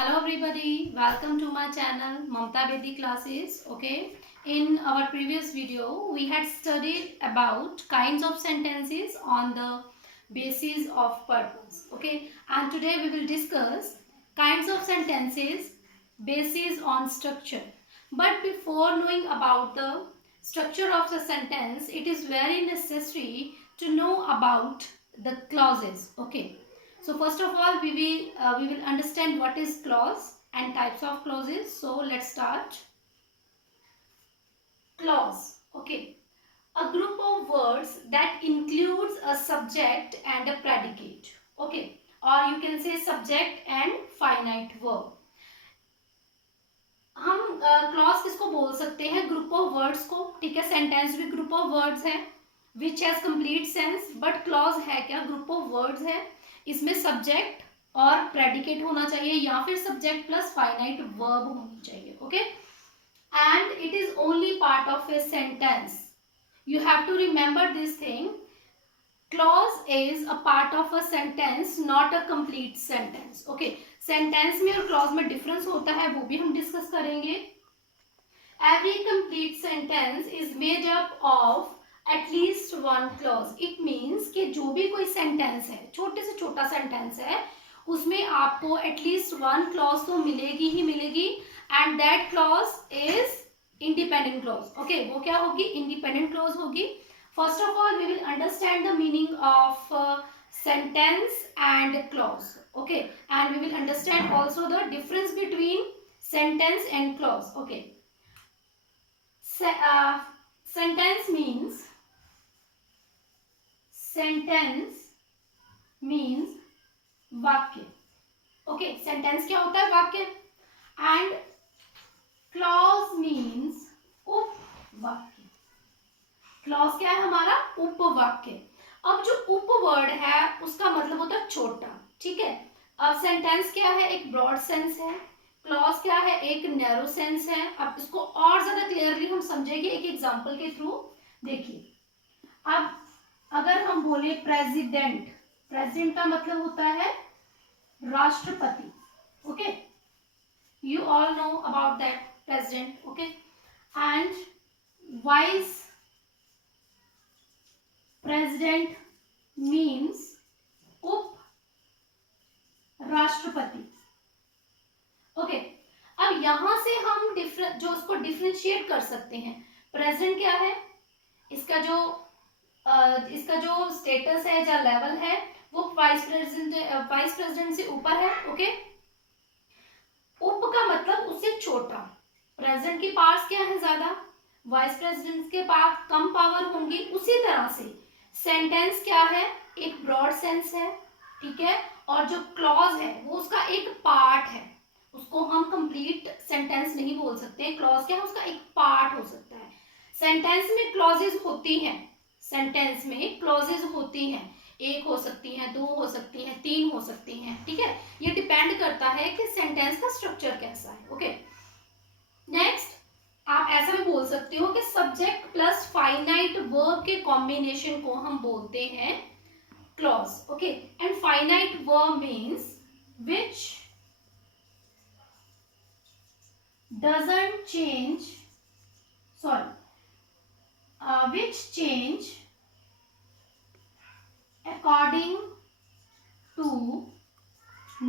Hello everybody, welcome to my channel Mamta Bedi Classes. Okay, in our previous video we had studied about kinds of sentences on the basis of purpose. Okay, and today we will discuss kinds of sentences basis on structure. But before knowing about the structure of the sentence, it is very necessary to know about the clauses. Okay, so first of all we will understand what is clause and types of clauses. So let's start. Clause. Okay, a group of words that includes a subject and a predicate. Okay, or you can say subject and finite verb. हम clause किसको बोल सकते हैं? Group of words को. ठीक है, sentence भी group of words है which has complete sense. But clause है क्या? ग्रुप ऑफ वर्ड्स है. इसमें सब्जेक्ट और प्रेडिकेट होना चाहिए या फिर सब्जेक्ट प्लस फाइनाइट वर्ब होनी चाहिए. Okay, and it is only part of a sentence. You have to remember this thing. Clause is a part of a sentence, not a complete sentence. Okay, sentence में और clause में difference होता है, वो भी हम डिस्कस करेंगे. Every complete sentence is made up of at least one clause. It means कि जो भी कोई सेंटेंस है, छोटे से छोटा सेंटेंस है, उसमें आपको एटलीस्ट वन क्लॉज तो मिलेगी ही मिलेगी. And that clause is independent clause. Okay, वो क्या होगी? इंडिपेंडेंट क्लॉज होगी. First of all, we will understand the meaning of sentence and clause. Okay, and we will understand also the difference between sentence and clause. Okay, sentence means वाक्य. Okay, sentence क्या होता है? वाक्य. And clause means उपवाक्य. Clause क्या है हमारा? उपवाक्य. अब जो उपवर्ड है उसका मतलब होता है छोटा. ठीक है, अब सेंटेंस क्या है? एक ब्रॉड सेंस है. क्लॉज क्या है? एक नैरो सेंस है. अब इसको और ज्यादा क्लियरली हम समझेंगे एक एग्जांपल के थ्रू. देखिए, अब अगर हम बोले प्रेसिडेंट, प्रेसिडेंट का मतलब होता है राष्ट्रपति. Okay, you all know about that president. Okay, and vice president means उप राष्ट्रपति. ओके, अब यहां से हम जो उसको डिफरेंशिएट कर सकते हैं. प्रेसिडेंट क्या है? इसका जो स्टेटस है या लेवल है वो वाइस प्रेसिडेंट से ऊपर है. ओके, उप का मतलब उससे छोटा. प्रेसिडेंट की पावर्स क्या है? ज्यादा. वाइस प्रेसिडेंट के पास कम पावर होंगी. उसी तरह से सेंटेंस क्या है? एक ब्रॉड सेंस है. ठीक है, और जो क्लॉज है वो उसका एक पार्ट है. उसको हम कंप्लीट सेंटेंस नहीं बोल सकते. क्लॉज क्या है? उसका एक पार्ट हो सकता है. सेंटेंस में क्लॉजेज होती हैं. सेंटेंस में क्लॉजेज होती हैं. एक हो सकती हैं, दो हो सकती हैं, तीन हो सकती हैं. ठीक है, ये डिपेंड करता है कि सेंटेंस का स्ट्रक्चर कैसा है. ओके, नेक्स्ट आप ऐसा भी बोल सकते हो कि सब्जेक्ट प्लस फाइनाइट वर्ब के कॉम्बिनेशन को हम बोलते हैं clause. Okay, and finite verb means which doesn't change, which change according to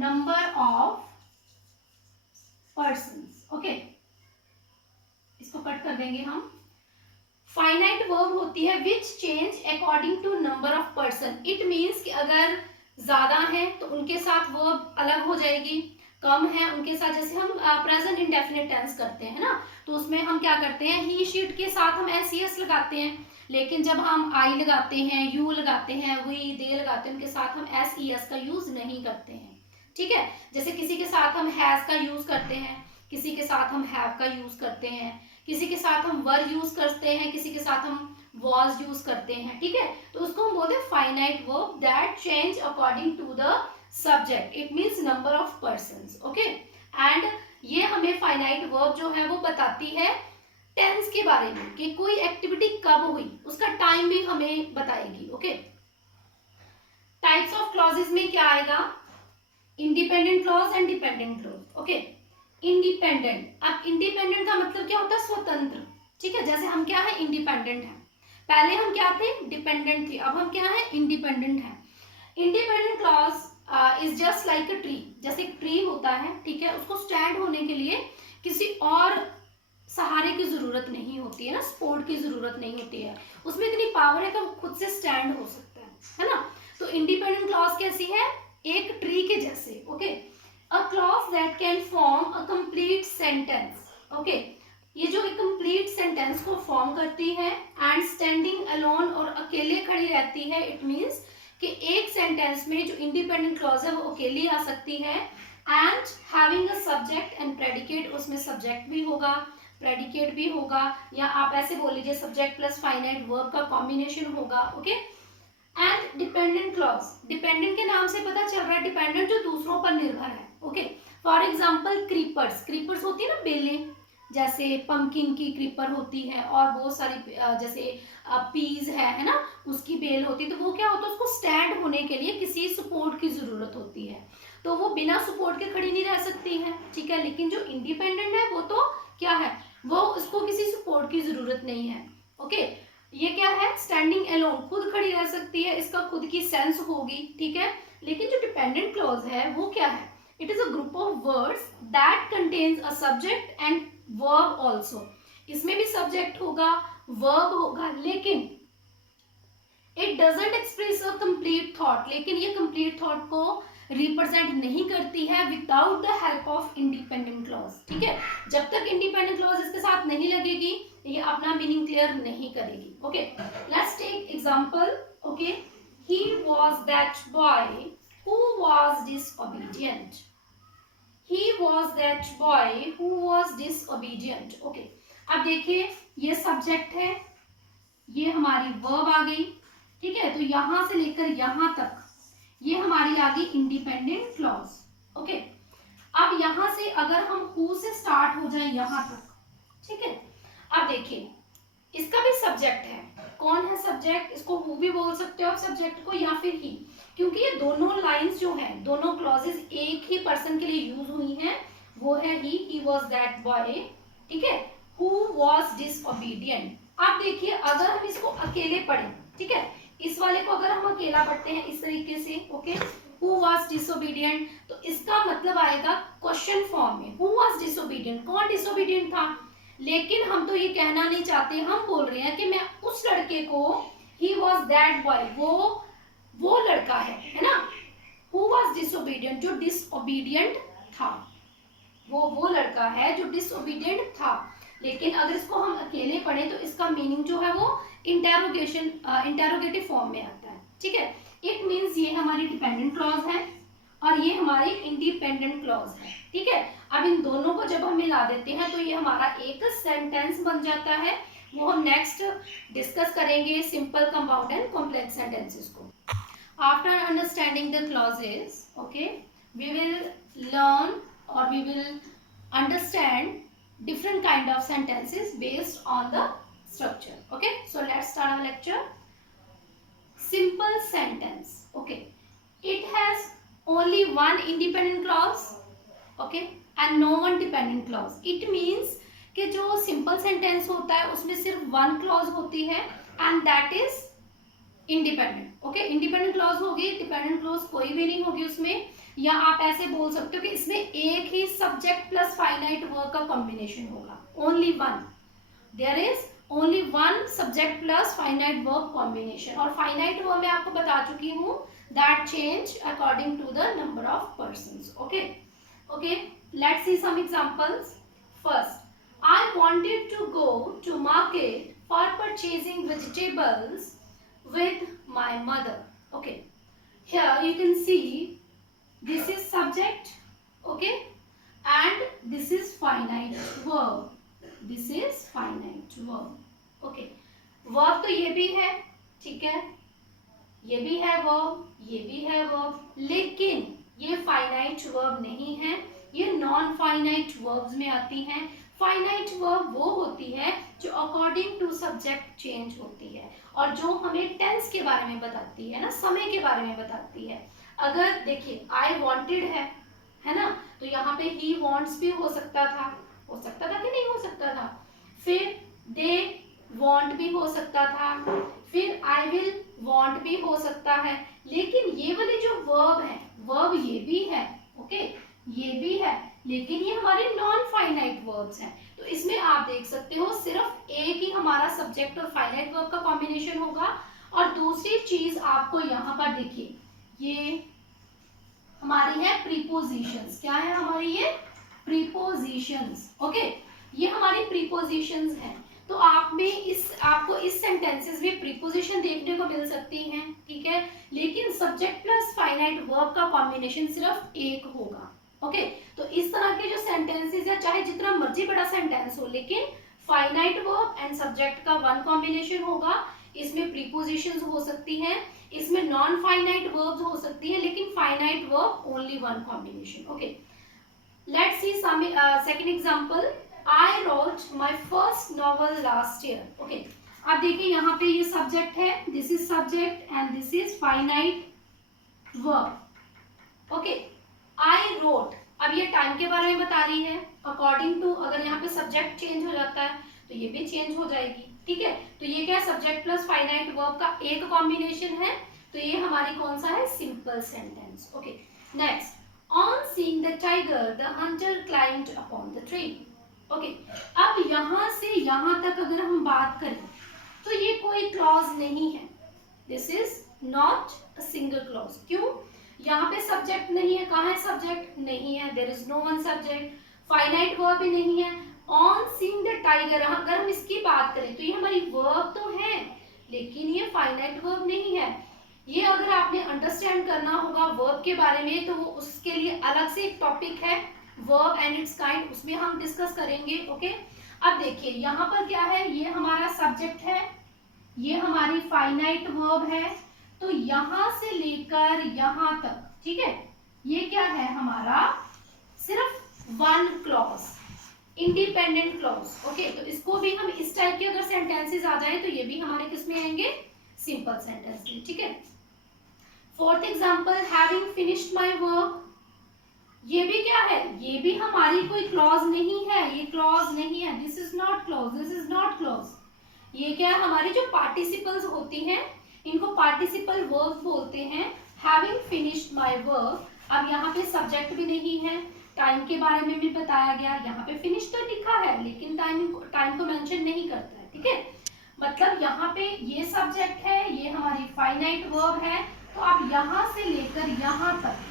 number of persons. Okay, इसको कट कर देंगे हम. फाइनाइट वर्ब होती है which change according to number of person. It means कि अगर ज्यादा है तो उनके साथ वर्ब अलग हो जाएगी, कम है उनके साथ. जैसे हम प्रेजेंट इंडेफिनिट टेंस करते हैं ना, तो उसमें हम क्या करते हैं? ही शीट के साथ हम एस लगाते हैं. लेकिन जब हम आई लगाते हैं, यू लगाते हैं, वी दे लगाते हैं, उनके साथ हम एस का यूज नहीं करते हैं. ठीक है, जैसे किसी के साथ हम हैज का यूज करते हैं, किसी के साथ हम हैव का यूज करते हैं, किसी के साथ हम वर यूज करते हैं, किसी के साथ हम वॉज यूज करते हैं. ठीक है, तो उसको हम बोलते हैं finite verb that change according to the subject. It means number of persons. Okay, and ये हमें फाइनाइट वर्ब जो है वो बताती है टेंस के बारे में कि कोई एक्टिविटी कब हुई, उसका टाइम भी हमें बताएगी. ओके, टाइप्स ऑफ क्लॉजेस में क्या आएगा? Independent clause and dependent clause. Okay, independent, अब इंडिपेंडेंट का मतलब क्या होता है? स्वतंत्र। ठीक है, जैसे हम क्या है? इंडिपेंडेंट है। पहले हम क्या थे? डिपेंडेंट थे, अब हम क्या है? इंडिपेंडेंट है। Independent clause is just like a tree, जैसे एक ट्री होता है, ठीक है, उसको स्टैंड होने के लिए किसी और सहारे की जरूरत नहीं होती है ना, सपोर्ट की जरूरत नहीं होती है, उसमें इतनी पावर है कि वो खुद से स्टैंड हो सकता है ना। तो इंडिपेंडेंट क्लॉज कैसी है? एक ट्री के जैसे। Okay, a clause that can form a complete sentence. Okay, ये जो एक कंप्लीट सेंटेंस को फॉर्म करती है एंड स्टैंडिंग अलोन, और अकेले खड़ी रहती है। इट मीन्स कि एक सेंटेंस में जो इंडिपेंडेंट क्लॉज है वो अकेली आ सकती है। And having a subject and predicate, उसमें सब्जेक्ट भी होगा, प्रेडिकेट भी होगा, या आप ऐसे बोल लीजिए सब्जेक्ट प्लस फाइनाइट वर्ब का कॉम्बिनेशन होगा। Okay, and dependent clause, dependent के नाम से पता चल रहा है डिपेंडेंट जो दूसरों पर निर्भर है। Okay, for example creepers, creepers होती है ना बेलें, जैसे पंकिन की क्रीपर होती है, और बहुत सारी जैसे पीज है ना, उसकी बेल होती है। तो वो क्या होता है? उसको स्टैंड होने के लिए किसी सपोर्ट की जरूरत होती है, तो वो बिना सपोर्ट के खड़ी नहीं रह सकती है। ठीक है, लेकिन जो इंडिपेंडेंट है वो तो क्या है? वो उसको किसी सपोर्ट की जरूरत नहीं है। ओके, ये क्या है? स्टैंडिंग अलोन, खुद खड़ी रह सकती है, इसका खुद की सेंस होगी। ठीक है, लेकिन जो डिपेंडेंट क्लॉज है वो क्या है? It is a group of words that contains a subject and verb also. इसमें भी सब्जेक्ट होगा, वर्ब होगा, लेकिन it doesn't express a complete thought, लेकिन ये कंप्लीट थॉट को रिप्रेजेंट नहीं करती है without the help of independent clause. ठीक है, जब तक इंडिपेंडेंट क्लॉज इसके साथ नहीं लगेगी ये अपना मीनिंग क्लियर नहीं करेगी। Okay, let's take example. Okay, he was that boy who was disobedient, he was that boy who was disobedient। okay, अब देखिए ये सब्जेक्ट है, ये हमारी वर्ब आ गई। ठीक है, तो यहां से लेकर यहां तक ये हमारी आ गई इंडिपेंडेंट क्लॉज। ओके, अब यहां से अगर हम हु से स्टार्ट हो जाए यहां तक, ठीक है, अब देखिए इसका भी सब्जेक्ट है। कौन है सब्जेक्ट? इसको हु भी बोल सकते हो आप सब्जेक्ट को, या फिर ही, क्योंकि ये दोनों लाइंस जो है, दोनों क्लॉजेस एक ही पर्सन के लिए यूज हुई हैं, वो है ही वाज दैट बॉय। ठीक है, हु वाज डिसओबीडिएंट। अब देखिए अगर हम इसको अकेले पढ़ें, ठीक है, इस वाले को अगर हम अकेला पढ़ते हैं इस तरीके से, ओके, हु वाज डिसओबीडिएंट, तो इसका मतलब आएगा क्वेश्चन फॉर्म में, हु वाज डिसओबीडिएंट, कौन डिसओबीडिएंट था। लेकिन हम तो ये कहना नहीं चाहते, हम बोल रहे हैं कि मैं उस लड़के को, ही वॉज दैट बॉय, वो लड़का है ना, हु वॉज डिसोबीडियंट, जो डिसोबीडियंट था, वो लड़का है जो डिसोबीडियंट था। लेकिन अगर इसको हम अकेले पढ़े तो इसका मीनिंग जो है वो इंटेरोगेटिव फॉर्म में आता है। ठीक है, इट मीन्स ये हमारी डिपेंडेंट क्लॉज है और ये हमारी इंडिपेंडेंट क्लॉज है। ठीक है, अब इन दोनों को जब हम मिला देते हैं तो ये हमारा एक सेंटेंस बन जाता है, वो हम नेक्स्ट डिस्कस करेंगे simple, compound and complex sentences को। After understanding the clauses, okay, we will learn or we will understand different kind of sentences based on the structure. Okay, so let's start our lecture. Simple sentence. Okay, it has only one independent clause, okay, and no one dependent clause. It means कि जो simple sentence होता है उसमें सिर्फ one clause होती है and that is independent. Okay, independent clause होगी, dependent clause कोई भी नहीं होगी उसमें। या आप ऐसे बोल सकते हो कि इसमें एक ही सब्जेक्ट प्लस फाइनाइट वर्ब का कॉम्बिनेशन होगा, only one, there is only one subject plus finite verb combination. और फाइनाइट वर्ब मैं आपको बता चुकी हूँ, that change according to the number of persons. Okay, okay, let's see some examples. First, I wanted to go to market for purchasing vegetables with my mother. Okay, here you can see this is subject, okay, and this is finite verb, this is finite verb. Okay, verb तो ये भी है, ठीक है, ये भी है verb, ये भी है verb, लेकिन ये finite verb नहीं है, ये नॉन फाइनाइट वर्ब्स में आती हैं। फाइनाइट वर्ब वो होती है जो अकॉर्डिंग टू सब्जेक्ट चेंज होती है और जो हमें टेंस के बारे में बताती है ना, समय के बारे में बताती है। अगर देखिए आई वांटेड है ना, तो यहाँ पे ही वांट्स भी हो सकता था कि नहीं हो सकता था। फिर दे वांट भी हो सकता था, फिर आई विल वांट भी हो सकता है। लेकिन ये वाले जो वर्ब है, वर्ब ये भी है, ओके, ये भी है, लेकिन ये हमारे नॉन फाइनाइट वर्ब्स हैं। तो इसमें आप देख सकते हो सिर्फ एक ही हमारा सब्जेक्ट और फाइनाइट वर्ब का कॉम्बिनेशन होगा। और दूसरी चीज आपको यहाँ पर देखिए, ये हमारी है प्रीपोजिशंस। क्या है हमारी ये प्रीपोजिशंस, ओके, ये हमारी प्रीपोजिशंस हैं। तो आपको इस सेंटेंसेस में प्रीपोजिशन देखने को मिल सकती हैं, ठीक है, लेकिन सब्जेक्ट प्लस फाइनाइट वर्ब का कॉम्बिनेशन सिर्फ एक होगा, ओके। तो इस तरह के जो सेंटेंसेस या चाहे जितना मर्जी बड़ा सेंटेंस हो, लेकिन फाइनाइट वर्ब एंड सब्जेक्ट का वन कॉम्बिनेशन होगा। इसमें प्रीपोजिशंस हो सकती हैं, इसमें नॉन फाइनाइट वर्ब्स हो सकती है, लेकिन finite verb only one combination, okay. Let's see some second example, I wrote my first novel last year, okay. अब देखिए यहाँ पे ये सब्जेक्ट है, this is subject and this is finite verb, okay. I wrote, अब ये time के बारे में बता रही है, अकॉर्डिंग टू अगर यहाँ पे सब्जेक्ट चेंज हो जाता है तो ये भी चेंज हो जाएगी, ठीक है। तो ये क्या है, सब्जेक्ट प्लस फाइनाइट वर्ब का एक कॉम्बिनेशन है, तो ये हमारी कौन सा है, simple sentence, okay. Next, on seeing the tiger the Hunter climbed upon the tree, okay. अब यहाँ से यहाँ तक अगर हम बात करें तो ये कोई क्लॉज नहीं है, this is not a single clause. क्यों, यहाँ पे सब्जेक्ट नहीं है, कहाँ है सब्जेक्ट, नहीं है, there is no one subject, finite verb भी नहीं है। ऑन सीइंग द टाइगर, अगर हम इसकी बात करें तो ये हमारी वर्ब तो है, लेकिन ये फाइनाइट वर्ब नहीं है। ये अगर आपने अंडरस्टैंड करना होगा वर्ब के बारे में, तो वो उसके लिए अलग से एक टॉपिक है, वर्ब एंड इट्स काइंड, उसमें हम डिस्कस करेंगे, ओके। अब देखिए यहाँ पर क्या है, ये हमारा सब्जेक्ट है, ये हमारी फाइनाइट वर्ब है, तो यहां से लेकर यहां तक, ठीक है, ये क्या है हमारा सिर्फ one clause, independent clause, okay. तो इसको भी हम इस टाइप के अगर सेंटेंसेस आ जाए तो ये भी हमारे किस में आएंगे, सिंपल सेंटेंस में, ठीक है। Fourth example, having finished my work, ये भी क्या है, ये भी हमारी कोई क्लॉज नहीं है, ये क्लॉज नहीं है, this is not clause, this is not clause. ये क्या है, हमारी जो पार्टिसिपल्स होती हैं इनको पार्टिसिपल वर्ब बोलते हैं। हैविंग फिनिश्ड माय वर्क, अब यहाँ पे सब्जेक्ट भी नहीं है, टाइम के बारे में भी बताया गया, यहाँ पे फिनिश तो लिखा है लेकिन टाइम को मेंशन नहीं करता है, ठीक है। मतलब यहाँ पे ये सब्जेक्ट है, ये हमारी फाइनाइट वर्ब है, तो आप यहाँ से लेकर यहाँ तक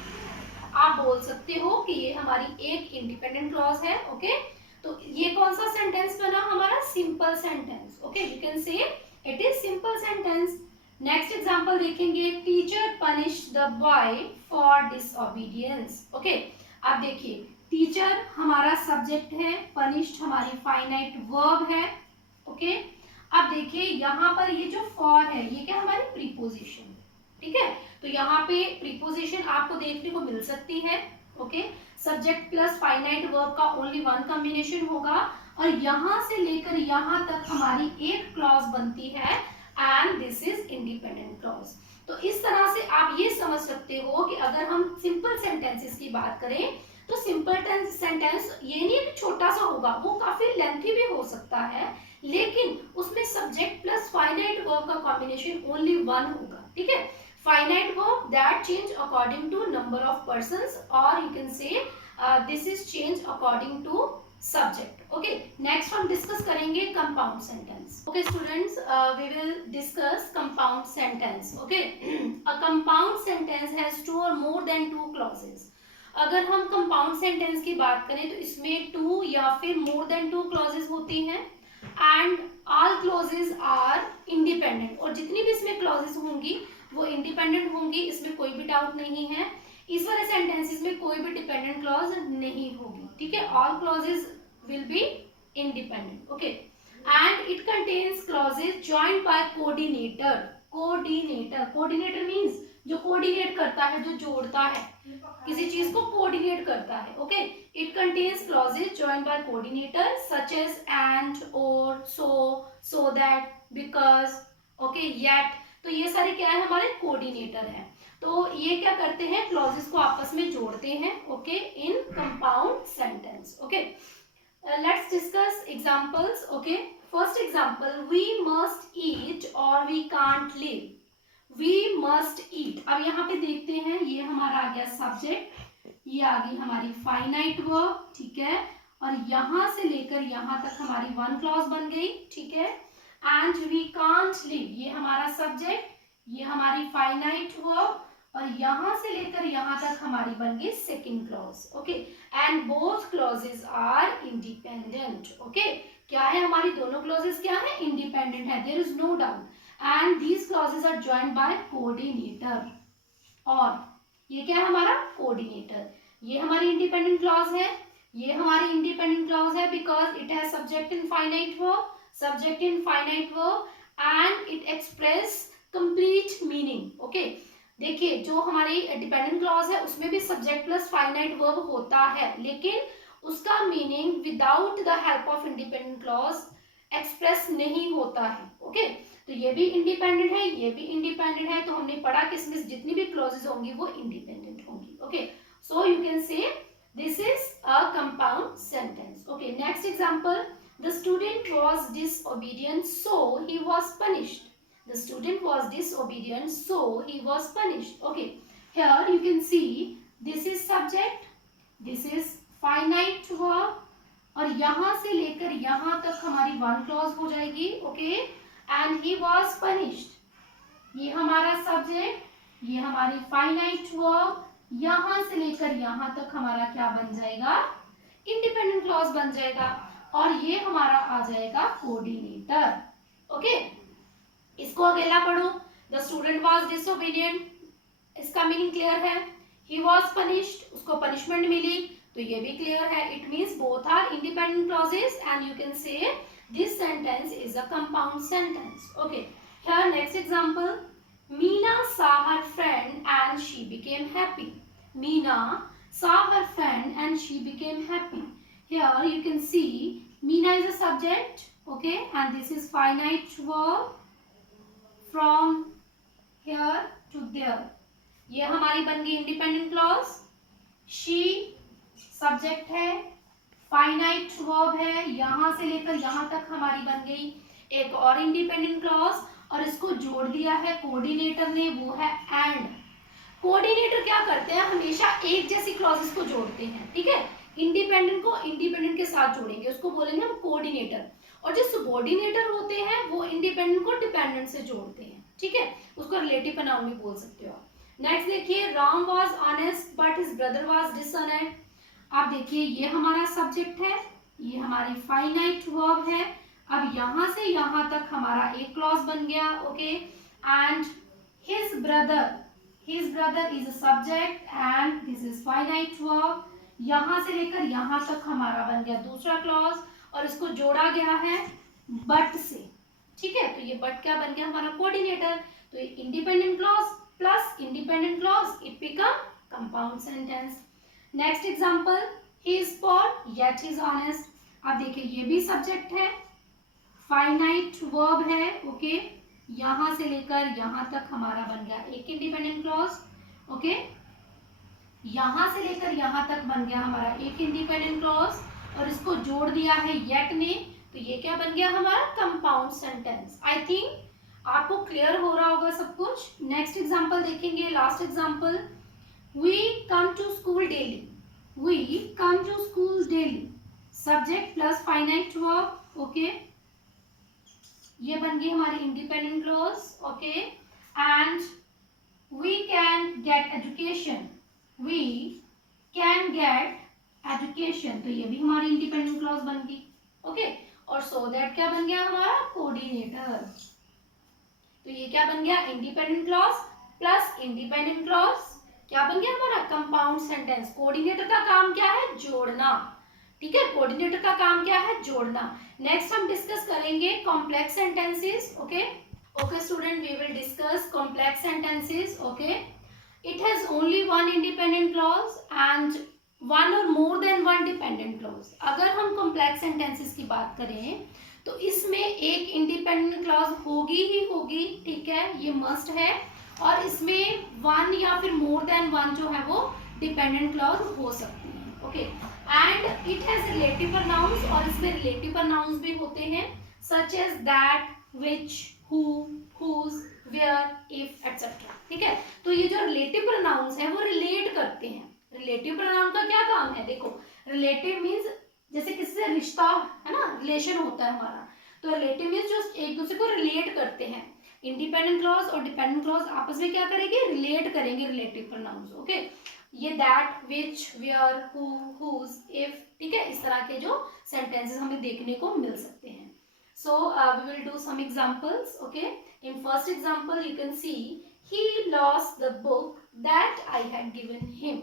आप बोल सकते हो कि ये हमारी एक इंडिपेंडेंट क्लॉज है, ओके। तो ये कौन सा सेंटेंस बना हमारा, simple sentence, okay, you can say it is simple sentence. Next example देखेंगे, teacher punished the boy for disobedience, okay. अब देखिए टीचर हमारा सब्जेक्ट है, पनिश्ड हमारी फाइनाइट वर्ब है, ओके। अब देखिए यहाँ पर ये जो फॉर है ये क्या हमारी प्रीपोजिशन, ठीक है। तो यहाँ पे प्रीपोजिशन आपको देखने को मिल सकती है, okay. Subject plus finite verb का ओनली वन कॉम्बिनेशन होगा, और यहाँ से लेकर यहाँ तक हमारी एक क्लॉज बनती है and this is independent clause. तो इस तरह से आप ये समझ सकते हो कि अगर हम सिंपल सेंटेंसेस की बात करें तो सिंपल सेंटेंस ये नहीं है कि छोटा सा होगा, वो काफी लेंथी भी हो सकता है, लेकिन उसमें सब्जेक्ट प्लस फाइनाइट वर्ब का कॉम्बिनेशन ओनली वन होगा, ठीक है। Finite verb that change according to number of persons, और you can say this is change according to subject, okay. Next हम डिस्कस करेंगे compound sentence, okay students, we will discuss compound sentence, okay. A compound sentence has two or more then to clauses. अगर हम compound sentence की बात करें तो इसमें to या फिर मोर देन टू क्लॉजेस होती हैं, and all clauses are independent, और जितनी भी इसमें क्लॉजेस होंगी वो इंडिपेंडेंट होंगी, इसमें कोई भी डाउट नहीं है। इस वाले सेंटेंसेस में कोई भी डिपेंडेंट क्लॉज नहीं होगी, ठीक है। All clauses will be independent, okay. And it contains clauses joined by coordinator. Coordinator means जो कोऑर्डिनेट करता है, जो जोड़ता है, किसी चीज को कोऑर्डिनेट करता है, okay. It contains clauses joined by coordinator such as and, or, so that, because, okay, yet. तो ये सारे क्या है, हमारे कोऑर्डिनेटर हैं। तो ये क्या करते हैं, क्लॉजेस को आपस में जोड़ते हैं, okay, in compound sentence. Okay, let's discuss examples. Okay, first example, we must eat or we can't live. We must eat, अब यहाँ पे देखते हैं, ये हमारा आ गया सब्जेक्ट, ये आ गई हमारी फाइनाइट वर्ब, ठीक है, और यहां से लेकर यहां तक हमारी वन क्लॉज बन गई, ठीक है, एंड वी कांट लिव, ये हमारा सब्जेक्ट, ये हमारी फाइनाइट वर्ब, और यहां से लेकर यहां तक हमारी बन गई second clause. Okay, and both clauses are independent. Okay, क्या है, हमारी दोनों क्लॉजेस क्या है, इंडिपेंडेंट है, there is no doubt, and these clauses are joined by coordinator. और ये क्या है हमारा, कोऑर्डिनेटर। ये हमारी इंडिपेंडेंट क्लॉज है, ये हमारी इंडिपेंडेंट क्लॉज है because it has subject in finite verb, subject in finite verb, and it express complete meaning. Okay, देखिए जो हमारी डिपेंडेंट क्लॉज है उसमें भी सब्जेक्ट प्लस फाइनाइट वर्ब होता है, लेकिन उसका meaning without the help of independent clause express नहीं होता है। ओके, तो ये भी इंडिपेंडेंट है, ये भी इंडिपेंडेंट है, तो हमने पढ़ा कि इसमें जितनी भी क्लॉजेस होंगी वो इंडिपेंडेंट होंगी। ओके, सो यू कैन से this is a compound sentence. Okay, next example, the student was disobedient so he was punished. The student was disobedient so he was punished. Okay, here you can see this is subject, this is finite verb, और यहां से लेकर यहां तक हमारी one clause हो जाएगी। Okay, and he was punished, ये हमारा सब्जेक्ट, ये हमारी फाइनाइट वर्ब, यहां से लेकर यहां तक हमारा क्या बन जाएगा, इंडिपेंडेंट क्लॉज बन जाएगा, और ये हमारा आ जाएगा कोऑर्डिनेटर। ओके, इसको अकेला पढ़ो, द स्टूडेंट वाज डिसोबीडिएंट, इसका मीनिंग क्लियर है, ही वाज पनिश्ड, उसको पनिशमेंट मिली, तो ये भी क्लियर है, it means both are independent clauses and you can say this sentence is a compound sentence. Okay, here next example, Meena saw her friend and she became happy. Meena saw her friend and she became happy. Here you can see Meena is a subject, okay, and this is finite verb from here to there. ये हमारी बन गई independent clause, she subject है, finite verb है, यहां से लेकर यहां तक हमारी बन गई एक और इंडिपेंडेंट क्लॉज, और इसको जोड़ दिया है कोऑर्डिनेटर ने, वो है एंड। कोऑर्डिनेटर क्या करते हैं, हमेशा एक जैसी क्लॉजेस को जोड़ते हैं, ठीक है, इंडिपेंडेंट को इंडिपेंडेंट के साथ जोड़ेंगे, उसको बोलेंगे हम कोऑर्डिनेटर, और जो सबऑर्डिनेटर होते हैं वो इंडिपेंडेंट को डिपेंडेंट से जोड़ते हैं, ठीक है, उसको रिलेटिव प्रोनाउन भी बोल सकते हो। नेक्स्ट देखिए, Ram was honest but his brother was dishonest. आप देखिए ये हमारा सब्जेक्ट है, ये हमारी फाइनाइट वर्ब है, अब यहां से यहां तक हमारा एक क्लॉज बन गया। Okay, and his brother is a subject and this is finite verb, यहां से लेकर यहां तक हमारा बन गया दूसरा क्लॉज, और इसको जोड़ा गया है बट से, ठीक है, तो ये बट क्या बन गया हमारा कोऑर्डिनेटर, तो ये independent clause plus independent clause, it become compound sentence. Next example, he is poor yet he is honest. अब देखिए ये भी सब्जेक्ट है, फाइनाइट वर्ब है, ओके, यहां से लेकर यहां तक हमारा बन गया एक इंडिपेंडेंट क्लॉज। ओके, यहां से लेकर यहां तक बन गया हमारा एक इंडिपेंडेंट क्लॉज, और इसको जोड़ दिया है येट ने, तो ये क्या बन गया हमारा कंपाउंड सेंटेंस। आई थिंक आपको क्लियर हो रहा होगा सब कुछ। नेक्स्ट एग्जांपल देखेंगे, last example, we come to school daily, we come to school daily, subject plus finite verb. Okay, ये बन गई हमारी independent clause. Okay, and we can get education, we can get education, तो ये भी हमारी independent clause बन गई। ओके, और सो दैट क्या बन गया हमारा कोऑर्डिनेटर, तो ये क्या बन गया independent clause plus independent clause, क्या बन गया हमारा कंपाउंड सेंटेंस। कोऑर्डिनेटर का काम क्या है, जोड़ना, ठीक है, कोऑर्डिनेटर का काम क्या है, जोड़ना। नेक्स्ट हम डिस्कस करेंगे complex sentences. Okay, okay student, we will discuss complex sentences. Okay, it has only one independent clause and one or more than one dependent clause. अगर हम कॉम्प्लेक्स सेंटेंसेस की बात करें तो इसमें एक इंडिपेंडेंट क्लॉज होगी ही होगी, ठीक है, ये मस्ट है, और इसमें वन या फिर मोर देन वन जो है वो डिपेंडेंट क्लॉज हो सकती है। Okay, and it has relative pronouns, और इसमें रिलेटिव प्रोनाउंस भी होते हैं, such as that, which, who, whose, where, if etcetera. ठीक है, तो ये जो रिलेटिव प्रोनाउंस है वो रिलेट करते हैं। रिलेटिव प्रोनाउन का क्या काम है, देखो रिलेटिव मीन्स जैसे किसी से रिश्ता है ना, रिलेशन होता है हमारा, तो रिलेटिव मीन्स जो एक दूसरे को रिलेट करते हैं। इंडिपेंडेंट क्लॉज और डिपेंडेंट क्लॉज आपस में क्या करेंगे, रिलेट करेंगे रिलेटिव प्रोनाउंस। ओके, ये that, which, where, who, whose, if, ठीक है, इस तरह के जो सेंटेंसेस हमें देखने को मिल सकते हैं। So we will do some examples. Okay, in first example you can see he lost the book that I had given him.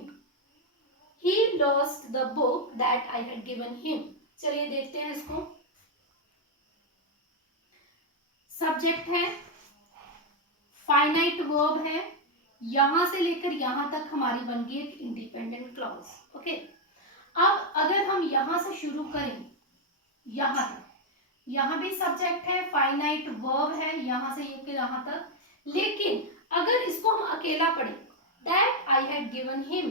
He lost the book that I had given him. चलिए देखते हैं इसको। Subject है, finite verb है, यहां से लेकर यहां तक हमारी बन गई एक इंडिपेंडेंट क्लॉज। ओके, अब अगर हम यहां से शुरू करें यहां तक, यहां भी सब्जेक्ट है, फाइनाइट वर्ब है, यहां से लेकर यहां तक, लेकिन अगर इसको हम अकेला पढ़े, that I had given him,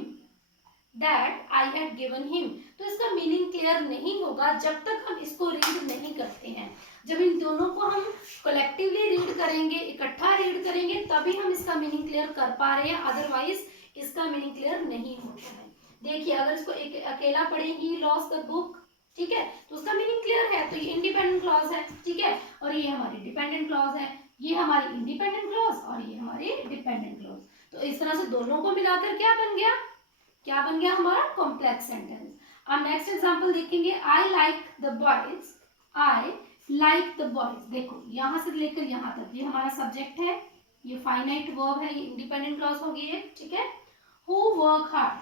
that I had given him, तो इसका मीनिंग क्लियर नहीं होगा जब तक हम इसको रीड नहीं करते हैं। जब इन दोनों को हम कलेक्टिवली रीड करेंगे, इकट्ठा रीड करेंगे, तभी हम इसका मीनिंग क्लियर कर पा रहे हैं, अदरवाइज इसका मीनिंग क्लियर नहीं होता है। देखिए, अगर इसको एक अकेला पढ़े, ही लॉस्ट द बुक, ठीक है, तो उसका मीनिंग क्लियर है, तो ये इंडिपेंडेंट क्लॉज है। ठीक है, और ये हमारी डिपेंडेंट क्लॉज है, ये हमारी इंडिपेंडेंट क्लॉज और ये हमारी डिपेंडेंट क्लॉज। तो इस तरह से दोनों को मिलाकर क्या बन गया, क्या बन गया हमारा कॉम्प्लेक्स सेंटेंस। अब नेक्स्ट एग्जांपल देखेंगे, I like the boys, I like the boys. देखो यहां से लेकर यहां तक ये हमारा सब्जेक्ट है, ये फाइनाइट वर्ब है, ये इंडिपेंडेंट क्लॉज हो गई है। ठीक है, who work hard,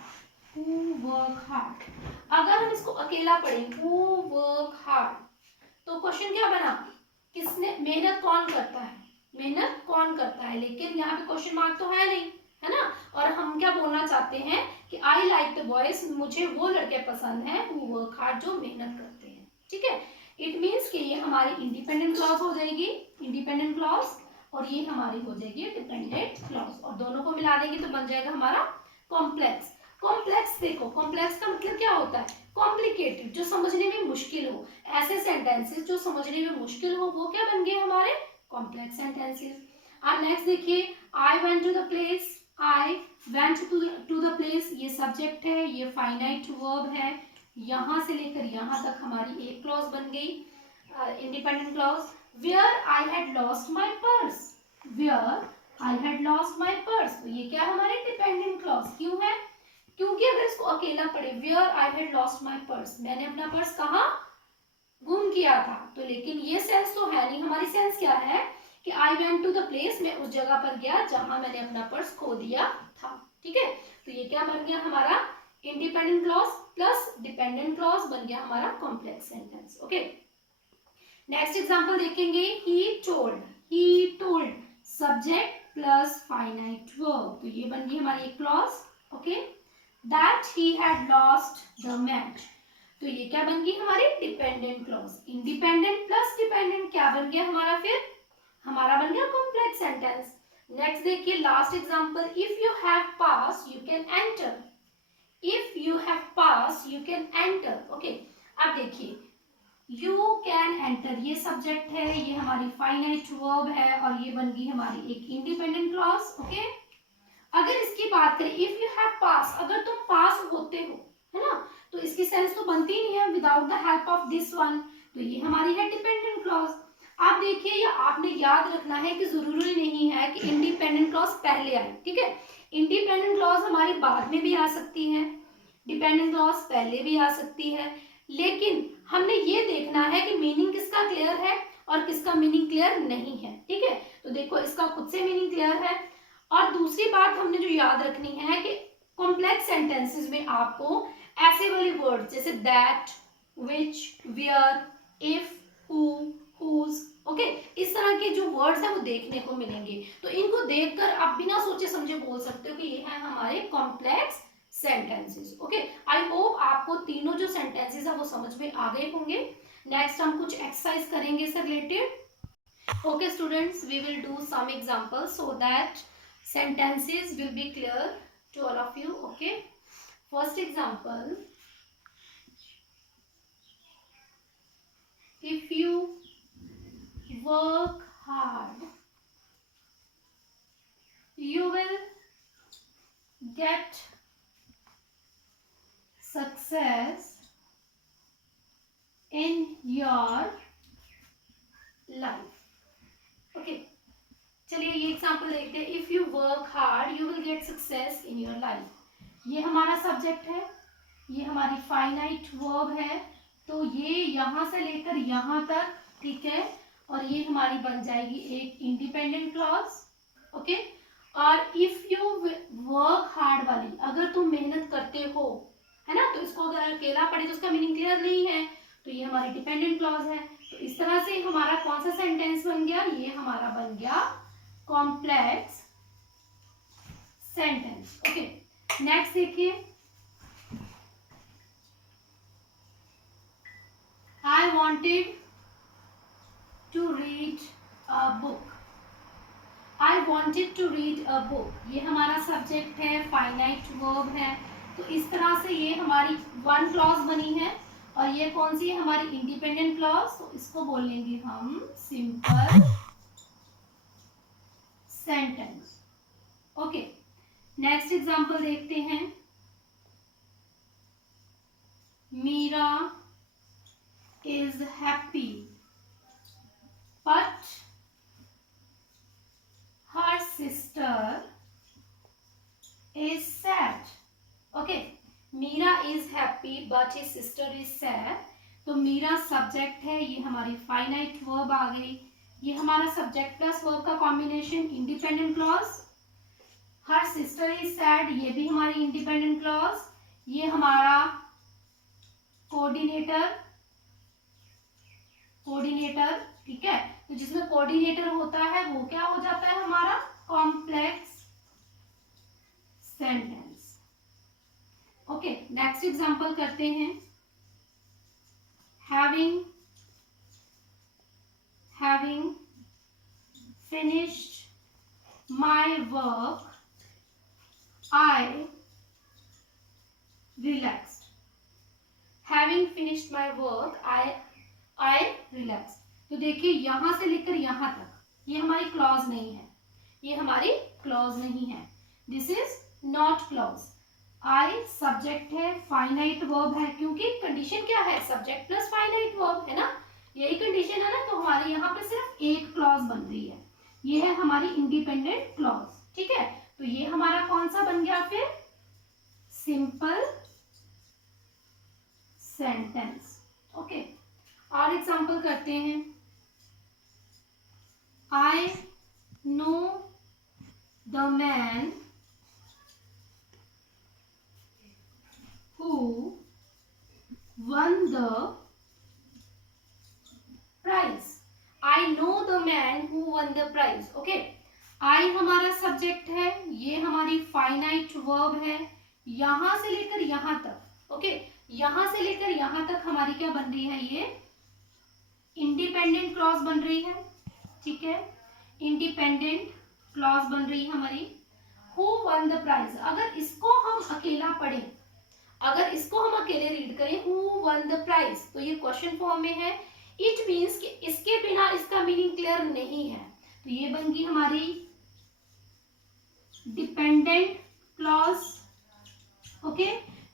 who work hard, अगर हम इसको अकेला पढ़ें, हु वर्क हार्ड, तो क्वेश्चन क्या बना, किसने, मेहनत कौन करता है, मेहनत कौन करता है, लेकिन यहाँ पे क्वेश्चन मार्क तो है नहीं, है ना, और हम क्या बोलना चाहते हैं कि आई लाइक द बॉयज, मुझे वो लड़के पसंद हैं हु वर्क हार्ड, जो मेहनत करते हैं। ठीक है, इट मीन्स कि ये हमारी इंडिपेंडेंट क्लॉज हो जाएगी, इंडिपेंडेंट क्लॉज, और ये हमारी हो जाएगी डिपेंडेंट क्लॉज, और दोनों को मिला देंगे तो बन जाएगा हमारा कॉम्प्लेक्स। कॉम्प्लेक्स देखो, कॉम्प्लेक्स का मतलब क्या होता है, कॉम्प्लिकेटेड, जो समझने में मुश्किल हो, ऐसे सेंटेंसेस जो समझने में मुश्किल हो वो क्या बन गए हमारे कॉम्प्लेक्स सेंटेंसेस। अब नेक्स्ट देखिए, I went to the place, I went to the place, ये सब्जेक्ट है, ये फाइनाइट वर्ब है, यहां से लेकर यहां तक हमारी एक क्लॉज बन गई independent clause. Where I had lost my purse, where I had lost my purse, तो ये क्या हमारे डिपेंडेंट क्लॉज क्यों है, क्योंकि अगर इसको अकेला पढ़े, where I had lost my purse, मैंने अपना पर्स कहाँ गुम किया था, तो लेकिन ये सेंस तो है नहीं, हमारी सेंस क्या है कि I went to the place, मैं उस जगह पर गया जहां मैंने अपना पर्स खो दिया था। ठीक है, तो ये क्या बन गया हमारा independent clause plus dependent clause, बन गया हमारा complex sentence. Okay, next example देखेंगे, he told subject plus finite verb, तो ये बन गई हमारी एक clause. Okay, that he had lost the match, तो ये क्या बन गई हमारी dependent clause. Independent plus dependent क्या बन गया हमारा, फिर हमारा बन गया कॉम्प्लेक्स सेंटेंस। नेक्स्ट देखिए last example, if you have pass you can enter, if you have pass you can enter. Okay, अब देखिए यू कैन एंटर, ये सब्जेक्ट है, ये हमारी फाइनाइट वर्ब है, और ये बन गई हमारी एक इंडिपेंडेंट क्लॉज। ओके, अगर इसकी बात करें, इफ यू हैव पास, अगर तुम पास होते हो, है ना, तो इसकी सेंस तो बनती नहीं है without the help of this one, तो ये हमारी है डिपेंडेंट क्लॉज। आप देखिए, ये आपने याद रखना है कि जरूरी नहीं है कि इंडिपेंडेंट क्लॉज पहले आए। ठीक है, इंडिपेंडेंट क्लॉज हमारी बाद में भी आ सकती है, डिपेंडेंट क्लॉज पहले भी आ सकती है, लेकिन हमने ये देखना है कि मीनिंग किसका क्लियर है और किसका मीनिंग क्लियर नहीं है। ठीक है, तो देखो इसका खुद से मीनिंग क्लियर है, और दूसरी बात हमने जो याद रखनी है कि कॉम्प्लेक्स सेंटेंसेस में आपको ऐसे वाले वर्ड जैसे that, which, where, if, who, whose, okay, इस तरह के जो वर्ड्स हैं वो देखने को मिलेंगे, तो इनको देखकर आप बिना सोचे समझे बोल सकते हो कि ये है हमारे complex sentences. Okay, I hope आपको तीनों जो सेंटेंसेस है वो समझ में आ गए होंगे। नेक्स्ट हम कुछ एक्सरसाइज करेंगे इससे related. Okay students, we will do some examples so that sentences will be clear to all of you. Okay, first example, if you work hard you will get success in your life. Okay, चलिए ये example देखते हैं. If you work hard you will get success in your life. ये हमारा subject है, ये हमारी finite verb है, तो ये यहां से लेकर यहां तक, ठीक है, और ये हमारी बन जाएगी एक इंडिपेंडेंट क्लॉज. ओके, और इफ यू वर्क हार्ड वाली, अगर तुम मेहनत करते हो, है ना, तो इसको अगर अकेला पढ़े तो उसका मीनिंग क्लियर नहीं है, तो ये हमारी डिपेंडेंट क्लॉज है. तो इस तरह से हमारा कौन सा सेंटेंस बन गया, ये हमारा बन गया कॉम्प्लेक्स सेंटेंस. ओके, नेक्स्ट देखिए, I wanted to read a book. I wanted to read a book, ये हमारा सब्जेक्ट है, फाइनाइट वर्ब है. तो इस तरह से ये हमारी वन क्लॉज बनी है, और ये कौन सी है, हमारी इंडिपेंडेंट क्लॉज. तो इसको बोलेंगे हम simple sentence. Okay, next example देखते हैं. Meera is happy but her sister is sad. Okay, Meera is happy but his sister is sad. तो मीरा सब्जेक्ट है, ये हमारी फाइनाइट वर्ब आ गई, ये हमारा सब्जेक्ट प्लस वर्ब का combination independent clause. Her sister is sad, ये भी हमारी इंडिपेंडेंट क्लॉज. ये हमारा कोऑर्डिनेटर, ठीक है, तो जिसमें कोऑर्डिनेटर होता है वो क्या हो जाता है, हमारा complex sentence. Okay, next example करते हैं. having finished my work I relaxed. having finished my work I relaxed. तो देखिए यहां से लेकर यहां तक ये हमारी क्लॉज नहीं है, ये हमारी क्लॉज नहीं है, this is not clause. I subject है, फाइनाइट वर्ब है, क्योंकि कंडीशन क्या है, सब्जेक्ट प्लस फाइनाइट वर्ब है ना, यही कंडीशन है ना. तो हमारे यहाँ पे सिर्फ एक क्लॉज बन रही है, ये है हमारी इंडिपेंडेंट क्लॉज. ठीक है, तो ये हमारा कौन सा बन गया फिर, सिंपल सेंटेंस. ओके, और एग्जांपल करते हैं. I know the man who won the prize. I know the man who won the prize. Okay, I हमारा सब्जेक्ट है, ये हमारी फाइनाइट वर्ब है, यहां से लेकर यहां तक. ओके, यहां से लेकर यहां तक हमारी क्या बन रही है, ये इंडिपेंडेंट क्लॉज बन रही है. ठीक है, इंडिपेंडेंट क्लॉज बन रही है हमारी. Who won the prize, अगर इसको हम अकेला पढ़ें, अगर इसको हम अकेले रीड करें, who won the prize, तो ये क्वेश्चन फॉर्म में है. इट मीन्स कि इसके बिना इसका मीनिंग क्लियर नहीं है, तो ये बन गई हमारी डिपेंडेंट क्लॉज. ओके,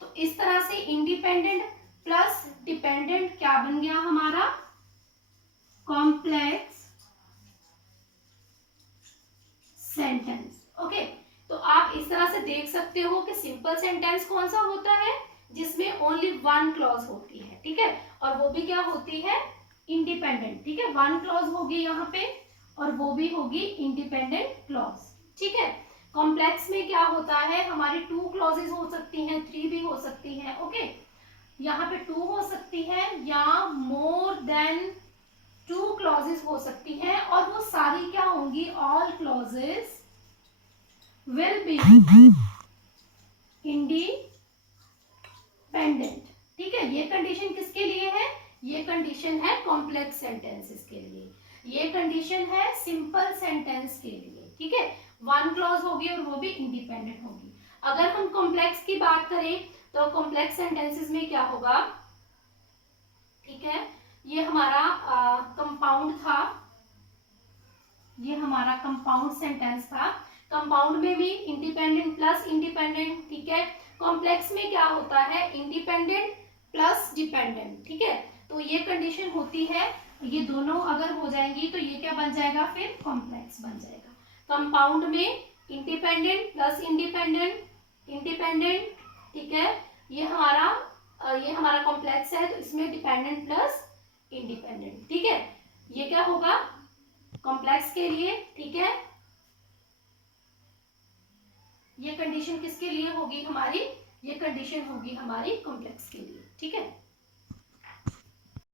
तो इस तरह से इंडिपेंडेंट प्लस डिपेंडेंट क्या बन गया हमारा, कॉम्प्लेक्स सेंटेंस. ओके, तो आप इस तरह से देख सकते हो कि सिंपल सेंटेंस कौन सा होता है, जिसमें ओनली वन क्लॉज होती है. ठीक है, और वो भी क्या होती है, इंडिपेंडेंट. ठीक है, वन क्लॉज होगी यहाँ पे, और वो भी होगी इंडिपेंडेंट क्लॉज. ठीक है, कॉम्प्लेक्स में क्या होता है, हमारी टू क्लॉजेज हो सकती हैं, थ्री भी हो सकती हैं. ओके, यहाँ पे टू हो सकती है, या मोर देन टू क्लॉजेज हो सकती हैं, और वो सारी क्या होंगी, all clauses will be independent. ठीक है, ये कंडीशन किसके लिए है, ये कंडीशन है कॉम्प्लेक्स सेंटेंसेस के लिए, ये कंडीशन है सिंपल सेंटेंस के लिए. ठीक है, वन क्लॉज होगी और वो भी इंडिपेंडेंट होगी। अगर हम कॉम्प्लेक्स की बात करें तो कॉम्प्लेक्स सेंटेंसेस में क्या होगा, ठीक है, ये हमारा कंपाउंड था, ये हमारा कंपाउंड सेंटेंस था। कंपाउंड में भी इंडिपेंडेंट प्लस इंडिपेंडेंट, ठीक है। कॉम्प्लेक्स में क्या होता है, इंडिपेंडेंट प्लस डिपेंडेंट, ठीक है। तो ये कंडीशन होती है, ये दोनों अगर हो जाएंगी तो ये क्या बन जाएगा, फिर कॉम्प्लेक्स बन जाएगा। कंपाउंड में इंडिपेंडेंट प्लस इंडिपेंडेंट, इंडिपेंडेंट, ठीक है। ये हमारा कॉम्प्लेक्स है, तो इसमें डिपेंडेंट प्लस इंडिपेंडेंट, ठीक है। ये क्या होगा कॉम्प्लेक्स के लिए, ठीक है। ये कंडीशन किसके लिए होगी हमारी, ये कंडीशन होगी हमारी कॉम्प्लेक्स के लिए, ठीक है।